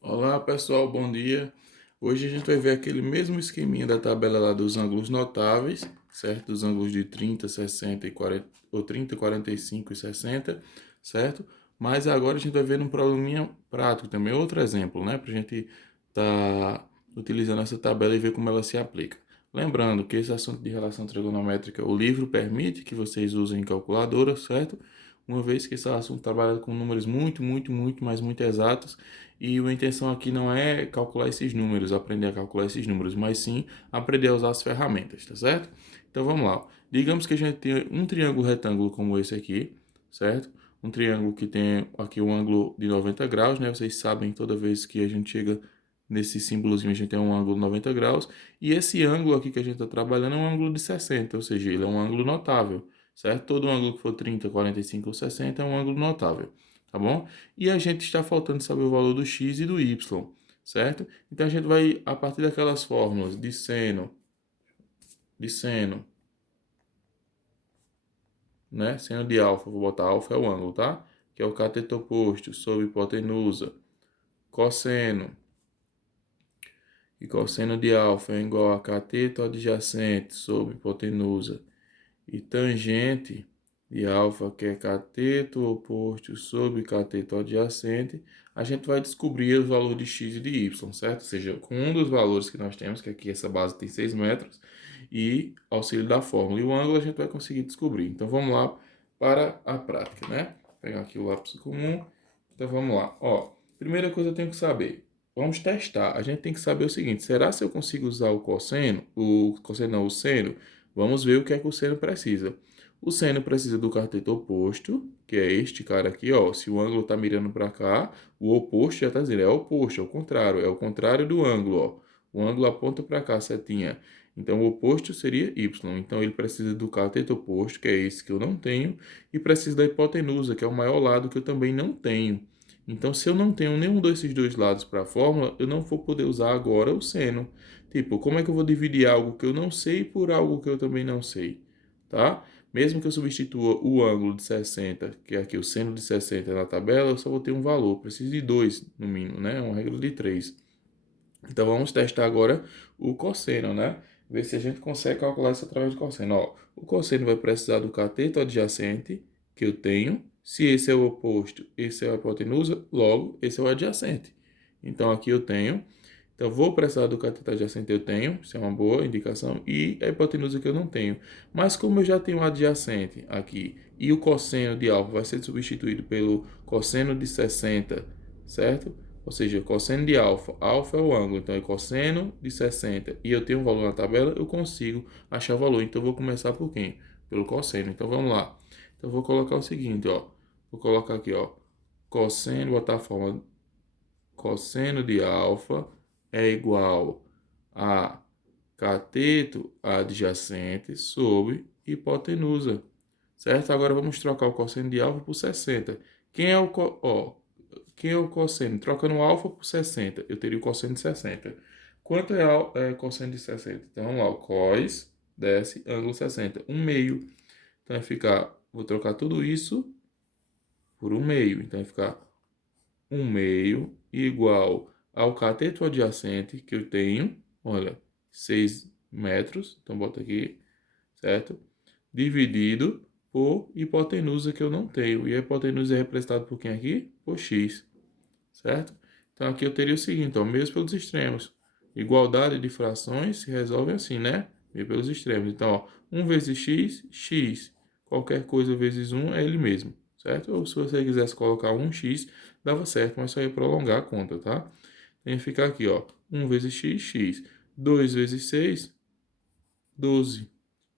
Olá pessoal, bom dia. Hoje a gente vai ver aquele mesmo esqueminha da tabela lá dos ângulos notáveis, certo? Dos ângulos de 30, 60 e 40, ou 30, 45 e 60, certo? Mas agora a gente vai ver um probleminha prático também, outro exemplo, né? Pra gente tá utilizando essa tabela e ver como ela se aplica. Lembrando que esse assunto de relação trigonométrica, o livro permite que vocês usem calculadora, certo? Uma vez que esse assunto trabalha com números muito exatos e a intenção aqui não é calcular esses números, aprender a calcular esses números, mas sim aprender a usar as ferramentas, tá certo? Então vamos lá. Digamos que a gente tem um triângulo retângulo como esse aqui, certo? Um triângulo que tem aqui um ângulo de 90 graus, né? Vocês sabem, toda vez que a gente chega nesse símbolozinho, a gente tem um ângulo de 90 graus. E esse ângulo aqui que a gente está trabalhando é um ângulo de 60, ou seja, ele é um ângulo notável, certo? Todo ângulo que for 30, 45 ou 60 é um ângulo notável, tá bom? E a gente está faltando saber o valor do x e do y, certo? Então a gente vai, a partir daquelas fórmulas de seno, né? Seno de alfa, vou botar alfa é o ângulo, tá? Que é o cateto oposto sobre hipotenusa. Cosseno. E cosseno de alfa é igual a cateto adjacente sobre hipotenusa. E tangente de alfa, que é cateto oposto sobre cateto adjacente, a gente vai descobrir os valores de x e de y, certo? Ou seja, com um dos valores que nós temos, que aqui essa base tem 6 metros, e auxílio da fórmula e o ângulo, a gente vai conseguir descobrir. Então vamos lá para a prática, né? Vou pegar aqui o lápis comum. Então vamos lá. Ó, primeira coisa eu tenho que saber. Vamos testar. A gente tem que saber o seguinte: será se eu consigo usar o cosseno? O cosseno não, o seno. Vamos ver o que é que o seno precisa. O seno precisa do cateto oposto, que é este cara aqui, ó. Se o ângulo está mirando para cá, o oposto já está dizendo, é o oposto, é o contrário do ângulo, ó. O ângulo aponta para cá, setinha. Então, o oposto seria y. Então, ele precisa do cateto oposto, que é esse que eu não tenho, e precisa da hipotenusa, que é o maior lado que eu também não tenho. Então, se eu não tenho nenhum desses dois lados para a fórmula, eu não vou poder usar agora o seno. Tipo, como é que eu vou dividir algo que eu não sei por algo que eu também não sei? Tá? Mesmo que eu substitua o ângulo de 60, que é aqui o seno de 60 na tabela, eu só vou ter um valor. Preciso de 2 no mínimo, né? Uma regra de 3. Então vamos testar agora o cosseno, né? Ver se a gente consegue calcular isso através do cosseno. Ó, o cosseno vai precisar do cateto adjacente, que eu tenho. Se esse é o oposto, esse é a hipotenusa, logo esse é o adjacente. Então aqui eu tenho. Então vou precisar do cateto adjacente, eu tenho, isso é uma boa indicação, e a hipotenusa que eu não tenho. Mas como eu já tenho o adjacente aqui e o cosseno de alfa vai ser substituído pelo cosseno de 60, certo? Ou seja, cosseno de alfa, alfa é o ângulo, então é cosseno de 60 e eu tenho um valor na tabela, eu consigo achar o valor. Então eu vou começar por quem? Pelo cosseno. Então vamos lá. Então eu vou colocar o seguinte, ó. Vou colocar aqui, ó. Cosseno, botar a forma cosseno de alfa é igual a cateto adjacente sobre hipotenusa. Certo? Agora vamos trocar o cosseno de alfa por 60. Quem é o, ó, quem é o cosseno? Trocando o alfa por 60, eu teria o cosseno de 60. Quanto é cosseno de 60? Então vamos lá, o cos desce ângulo 60, 1 meio. Então vai ficar, vou trocar tudo isso por 1 meio. Então vai ficar 1 meio igual ao cateto adjacente que eu tenho, olha, 6 metros, então bota aqui, certo? Dividido por hipotenusa que eu não tenho. E a hipotenusa é representada por quem aqui? Por x, certo? Então aqui eu teria o seguinte, ó, mesmo pelos extremos. Igualdade de frações se resolve assim, né? Meio pelos extremos. Então, ó, 1 vezes x, x. Qualquer coisa vezes 1 é ele mesmo, certo? Ou se você quisesse colocar 1x, dava certo, mas só ia prolongar a conta, tá? Tem que ficar aqui, ó, 1 vezes x, x. 2 vezes 6, 12.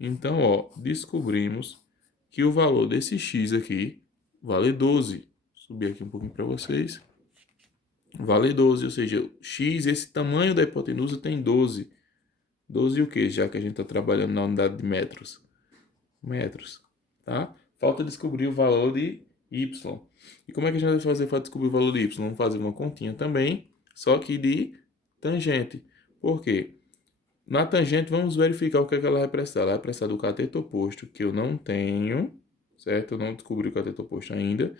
Então, ó, descobrimos que o valor desse x aqui vale 12. Vou subir aqui um pouquinho para vocês. Vale 12, ou seja, x, esse tamanho da hipotenusa tem 12. 12 o quê? Já que a gente está trabalhando na unidade de metros. Metros, tá? Falta descobrir o valor de y. E como é que a gente vai fazer para descobrir o valor de y? Vamos fazer uma continha também, só que de tangente. Por quê? Na tangente, vamos verificar o que é que ela vai precisar. Ela vai precisar do cateto oposto, que eu não tenho, certo? Eu não descobri o cateto oposto ainda,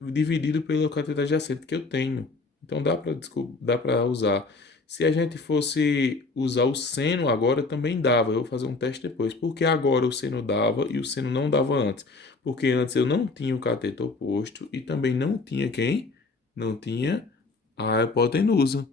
dividido pelo cateto adjacente, que eu tenho. Então dá para usar. Se a gente fosse usar o seno agora, também dava. Eu vou fazer um teste depois. Porque agora o seno dava e o seno não dava antes. Porque antes eu não tinha o cateto oposto e também não tinha quem? Não tinha a hipotenusa.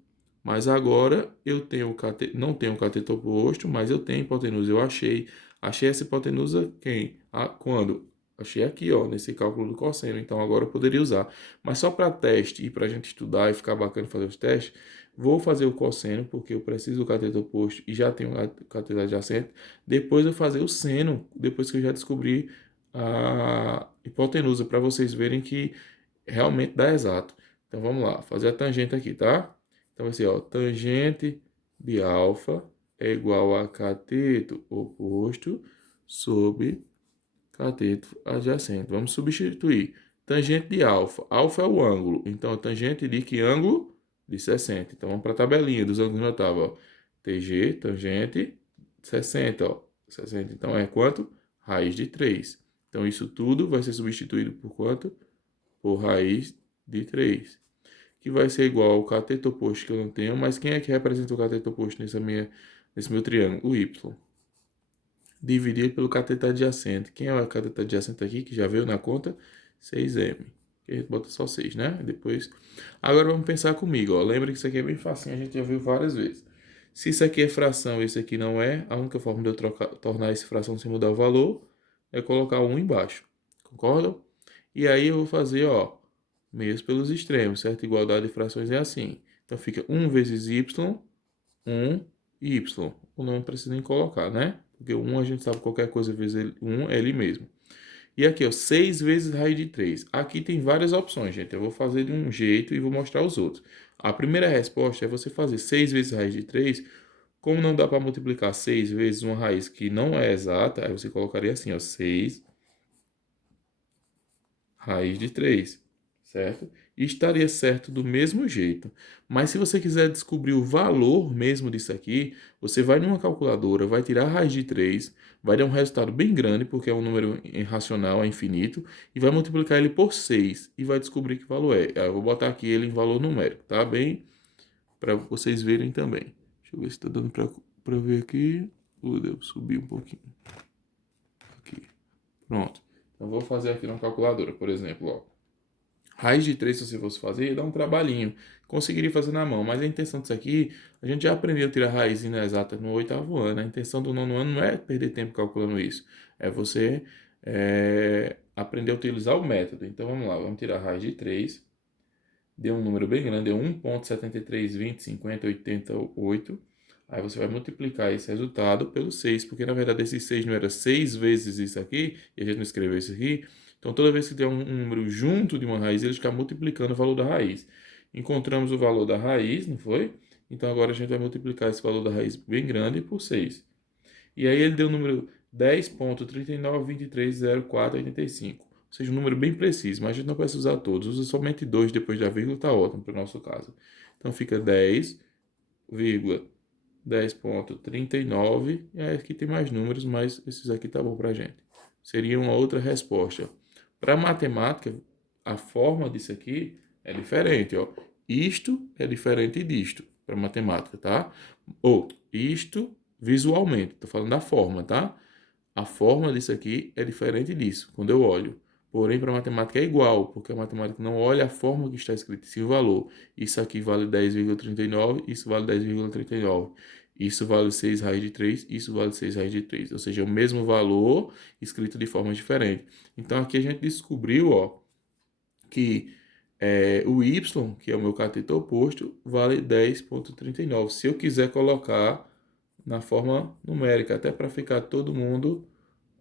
Mas agora eu tenho não tenho o cateto oposto, mas eu tenho hipotenusa. Eu achei essa hipotenusa quem? Quando? Achei aqui, ó, nesse cálculo do cosseno. Então agora eu poderia usar. Mas só para teste e para a gente estudar e ficar bacana fazer os testes, vou fazer o cosseno, porque eu preciso do cateto oposto e já tenho o cateto adjacente. Depois eu fazer o seno, depois que eu já descobri a hipotenusa, para vocês verem que realmente dá exato. Então vamos lá, fazer a tangente aqui, tá? Então vai ser, ó, tangente de alfa é igual a cateto oposto sobre cateto adjacente. Vamos substituir. Tangente de alfa. Alfa é o ângulo. Então, a tangente de que ângulo? De 60. Então, vamos para a tabelinha dos ângulos notáveis. Ó. TG, tangente, 60. Ó. 60. Então, é quanto? Raiz de 3. Então, isso tudo vai ser substituído por quanto? Por raiz de 3. Que vai ser igual ao cateto oposto que eu não tenho. Mas quem é que representa o cateto oposto nesse meu triângulo? O Y dividido pelo cateto adjacente. Quem é o cateto adjacente aqui, que já veio na conta? 6m. A gente bota só 6, né? Depois. Agora vamos pensar comigo, ó. Lembra que isso aqui é bem facinho, a gente já viu várias vezes. Se isso aqui é fração e isso aqui não é, a única forma de eu tornar essa fração sem mudar o valor é colocar 1 embaixo. Concordam? E aí eu vou fazer, ó, meios pelos extremos, certo? Igualdade de frações é assim. Então fica 1 vezes y, 1 y. O não precisa nem colocar, né? Porque o 1 a gente sabe qualquer coisa vezes 1 é ele mesmo. E aqui, ó, 6 vezes raiz de 3. Aqui tem várias opções, gente. Eu vou fazer de um jeito e vou mostrar os outros. A primeira resposta é você fazer 6 vezes raiz de 3. Como não dá para multiplicar 6 vezes uma raiz que não é exata, aí você colocaria assim, ó, 6 raiz de 3, certo? E estaria certo do mesmo jeito. Mas se você quiser descobrir o valor mesmo disso aqui, você vai numa calculadora, vai tirar a raiz de 3, vai dar um resultado bem grande, porque é um número irracional, é infinito, e vai multiplicar ele por 6 e vai descobrir que valor é. Eu vou botar aqui ele em valor numérico, tá? Bem, para vocês verem também. Deixa eu ver se está dando para ver aqui. Deu subir um pouquinho. Aqui. Pronto. Então, vou fazer aqui na calculadora, por exemplo, ó. Raiz de 3, se você fosse fazer, ia dar um trabalhinho. Conseguiria fazer na mão, mas a intenção disso aqui, a gente já aprendeu a tirar raiz exata no 8º ano. A intenção do 9º ano não é perder tempo calculando isso. É você aprender a utilizar o método. Então vamos lá, vamos tirar a raiz de 3. Deu um número bem grande, deu 1,73205088. Aí você vai multiplicar esse resultado pelo 6, porque na verdade esse 6 não era 6 vezes isso aqui, e a gente não escreveu isso aqui. Então toda vez que tem um número junto de uma raiz, ele fica multiplicando o valor da raiz. Encontramos o valor da raiz, não foi? Então agora a gente vai multiplicar esse valor da raiz bem grande por 6. E aí ele deu o número 10,39230485. Ou seja, um número bem preciso, mas a gente não precisa usar todos. Usa somente 2 depois da vírgula, está ótimo para o nosso caso. Então fica 10,10.39. E aí aqui tem mais números, mas esses aqui tá bom para a gente. Seria uma outra resposta. Para matemática, a forma disso aqui é diferente, ó. Isto é diferente disto para matemática, tá? Ou isto visualmente, estou falando da forma, tá? A forma disso aqui é diferente disso, quando eu olho. Porém, para a matemática é igual, porque a matemática não olha a forma que está escrita, sim o valor. Isso aqui vale 10,39, isso vale 10,39. Isso vale 6 raiz de 3, isso vale 6 raiz de 3. Ou seja, é o mesmo valor escrito de forma diferente. Então, aqui a gente descobriu, ó, que o y, que é o meu cateto oposto, vale 10,39. Se eu quiser colocar na forma numérica, até para ficar todo mundo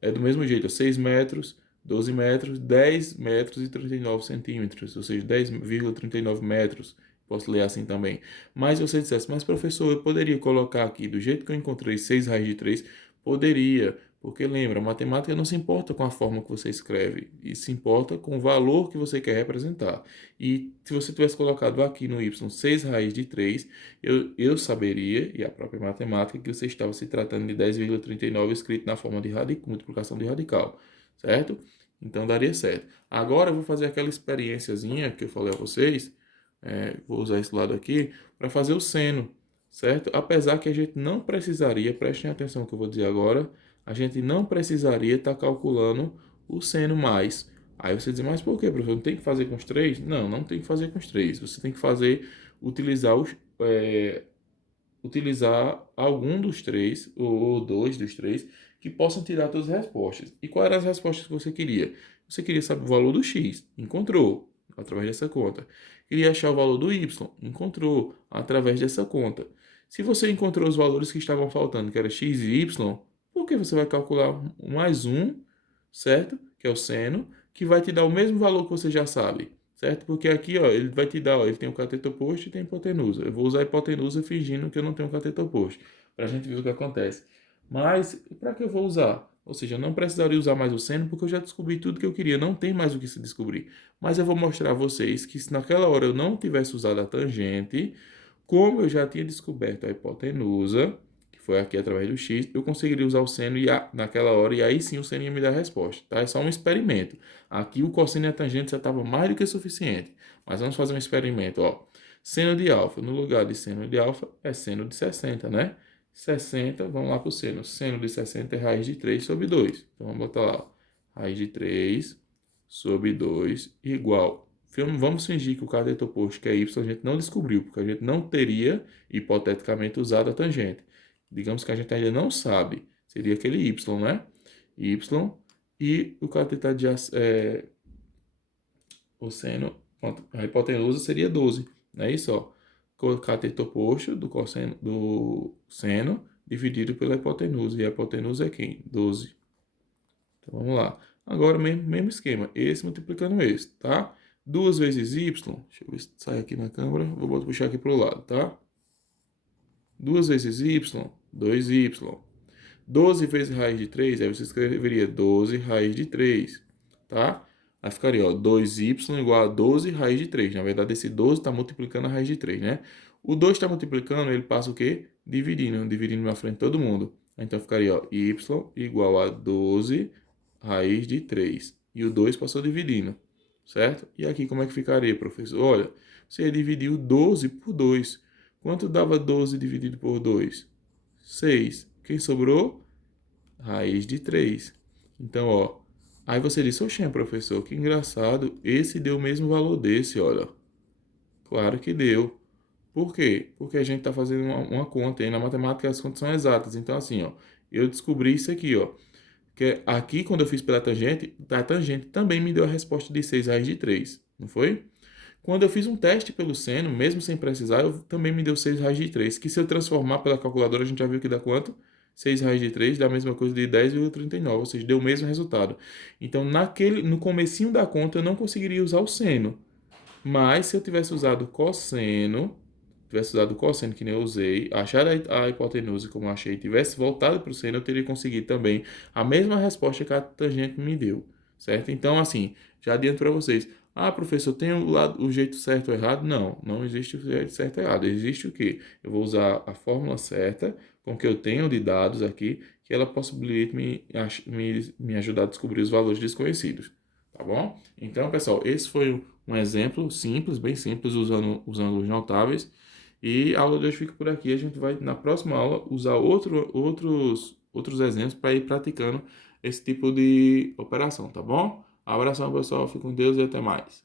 do mesmo jeito, 6 metros, 12 metros, 10 metros e 39 centímetros, ou seja, 10,39 metros. Posso ler assim também. Mas se você dissesse, mas professor, eu poderia colocar aqui, do jeito que eu encontrei 6 raiz de 3, poderia, porque lembra, a matemática não se importa com a forma que você escreve, e se importa com o valor que você quer representar. E se você tivesse colocado aqui no y 6 raiz de 3, eu saberia, e a própria matemática, que você estava se tratando de 10,39 escrito na forma de multiplicação de radical, certo? Então daria certo. Agora eu vou fazer aquela experiênciazinha que eu falei a vocês, vou usar esse lado aqui, para fazer o seno, certo? Apesar que a gente não precisaria, prestem atenção no que eu vou dizer agora, a gente não precisaria estar calculando o seno mais. Aí você diz, mas por quê, professor? Não tem que fazer com os três? Não, não tem que fazer com os três. Você tem que fazer, utilizar utilizar algum dos três, ou dois dos três, que possam tirar todas as respostas. E quais eram as respostas que você queria? Você queria saber o valor do x, encontrou, através dessa conta. Queria achar o valor do y, encontrou, através dessa conta. Se você encontrou os valores que estavam faltando, que era x e y, por que você vai calcular mais um, certo? Que é o seno, que vai te dar o mesmo valor que você já sabe, certo? Porque aqui, ó, ele vai te dar, ó, ele tem o cateto oposto e tem hipotenusa. Eu vou usar a hipotenusa fingindo que eu não tenho o cateto oposto, para a gente ver o que acontece. Mas, para que eu vou usar? Ou seja, eu não precisaria usar mais o seno, porque eu já descobri tudo que eu queria, não tem mais o que se descobrir. Mas eu vou mostrar a vocês que se naquela hora eu não tivesse usado a tangente, como eu já tinha descoberto a hipotenusa, que foi aqui através do x, eu conseguiria usar o seno naquela hora, e aí sim o seno ia me dar a resposta, tá? É só um experimento. Aqui o cosseno e a tangente já estava mais do que suficiente. Mas vamos fazer um experimento, ó. Seno de alfa, no lugar de seno de alfa, é seno de 60, né? 60, vamos lá para o seno. Seno de 60 é raiz de 3 sobre 2. Então vamos botar lá, ó. Raiz de 3 sobre 2 igual. Vamos fingir que o cateto oposto, que é y, a gente não descobriu, porque a gente não teria, hipoteticamente, usado a tangente. Digamos que a gente ainda não sabe. Seria aquele y, né? Y e o cateto o seno, a hipotenusa seria 12, não é isso? Ó? O cateto oposto do cosseno do seno dividido pela hipotenusa. E a hipotenusa é quem? 12. Então vamos lá. Agora, mesmo esquema. Esse multiplicando esse, tá? 2 vezes y. Deixa eu ver se sai aqui na câmera. Vou puxar aqui para o lado, tá? 2 vezes y, 2y. 12 vezes raiz de 3, aí você escreveria 12 raiz de 3, tá? Aí ficaria, ó, 2y igual a 12 raiz de 3. Na verdade, esse 12 está multiplicando a raiz de 3, né? O 2 está multiplicando, ele passa o quê? Dividindo na frente de todo mundo. Então, ficaria, ó, y igual a 12 raiz de 3. E o 2 passou dividindo, certo? E aqui como é que ficaria, professor? Olha, você dividiu 12 por 2. Quanto dava 12 dividido por 2? 6. Quem sobrou? Raiz de 3. Então, ó. Aí você disse, oxê, professor, que engraçado. Esse deu o mesmo valor desse, olha. Claro que deu. Por quê? Porque a gente está fazendo uma conta aí. Na matemática as contas são exatas. Então, assim, ó. Eu descobri isso aqui, ó. Que aqui, quando eu fiz pela tangente, a tangente também me deu a resposta de 6 raiz de 3. Não foi? Quando eu fiz um teste pelo seno, mesmo sem precisar, eu também me deu 6 raiz de 3, que se eu transformar pela calculadora, a gente já viu que dá quanto? 6 raiz de 3 dá a mesma coisa de 10,39, ou seja, deu o mesmo resultado. Então, no comecinho da conta, eu não conseguiria usar o seno. Mas se eu tivesse usado o cosseno que nem eu usei, achar a hipotenusa como eu achei, e tivesse voltado para o seno, eu teria conseguido também a mesma resposta que a tangente me deu, certo? Então, assim, já adianto para vocês. Ah, professor, tem o jeito certo ou errado? Não, não existe o jeito certo ou errado. Existe o quê? Eu vou usar a fórmula certa com que eu tenho de dados aqui, que ela possibilite me ajudar a descobrir os valores desconhecidos. Tá bom? Então, pessoal, esse foi um exemplo simples, bem simples, usando os ângulos notáveis. E a aula de hoje fica por aqui. A gente vai, na próxima aula, usar outros exemplos para ir praticando esse tipo de operação, tá bom? Abração, pessoal. Fique com Deus e até mais.